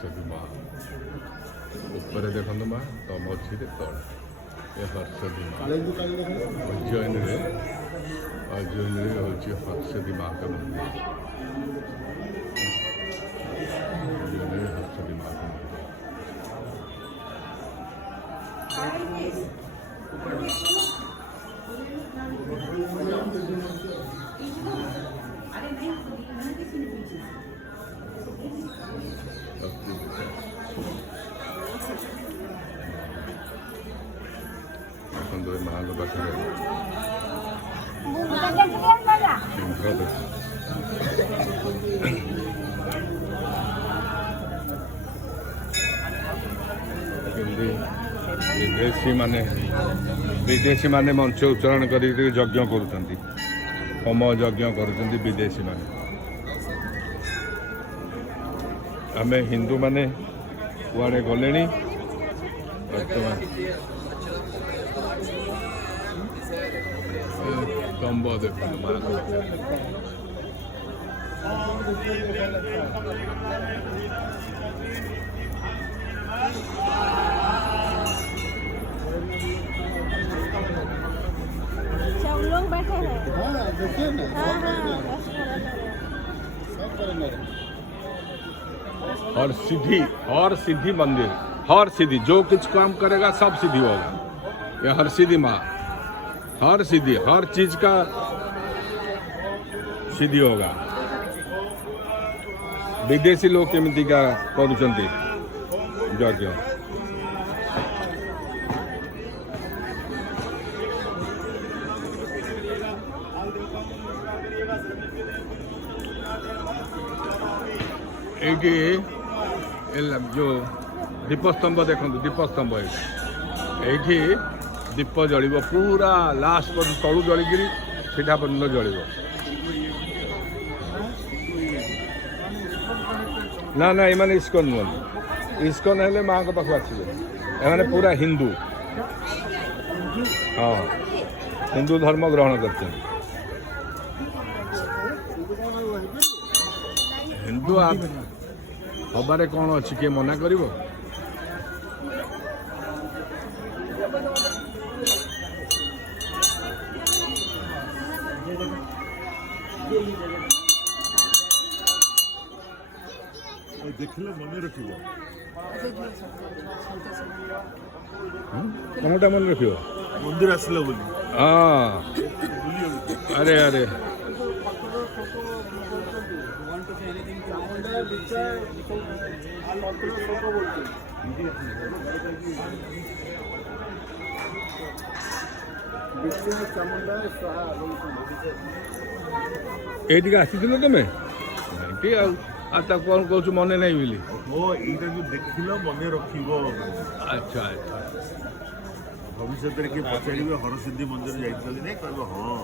हर्षदी माँ ऊपर देखो माँ तो मझे तले ये हर्षदी माँ उज्जैन हूँ हर्षदी माँ का मंदिर उज्जैन हर्षदी माँ का मंदिर महाग पाखे सिंह देख विदेशी माने मंच उच्चारण कर यज्ञ कर होम यज्ञ कर विदेशी माने आम हिंदू माने कुआड़े गले बर्तमान स्तंभ देख सब लोग बैठे हैं। देखिए ना और सिद्धि मंदिर हर सिद्धि जो कुछ काम करेगा सब सिद्धि होगा। ये हर सिद्धि माँ हर सिद्धि हर चीज का सिद्धि होगा। विदेशी लोग केमिति का करुचंती यज्ञ ये जो दीपस्तंभ देखो दीपस्तंभ ये दीप जल पूरा लास्ट पर तलू जलिकी सीधा पर्यटन जल ना ना ये इस्कन नुह इस्कन हेले माँ पाख आसवे एने पूरा हिंदू हाँ हिंदू धर्म ग्रहण करते हिंदू हबारे कौन अच्छी किए मना कर देखिले मन रख कौनटा मन रख मंदिर आसला बोली हाँ अरे अरे ये आसील तुम कौन कौन मन नहीं बोली देखिल मन रख अच्छा अच्छा भविष्य के पचारे हरसिद्धि मंदिर जाइए हाँ।